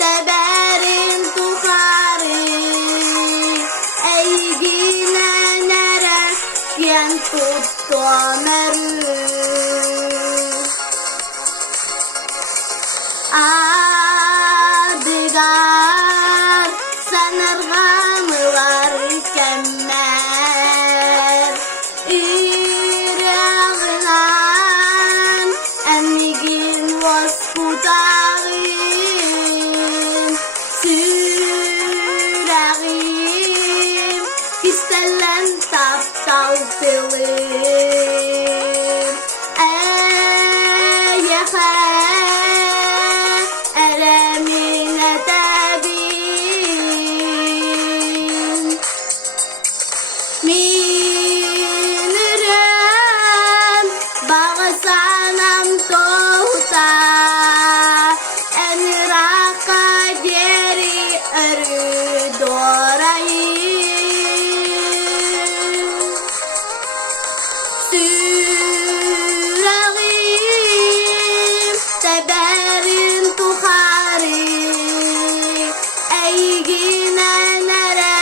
teberin tukari eygine nere yen tuttu meru adigar sanırgamılar kemer irağınan emnigin vasputağın sürağım istellen taptal filim eyyehe elemine tebin minirem bağısanam tohta enraka geri örü dorayım sürağım teberin tuhari eygine nere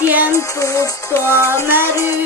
yen tuttu meru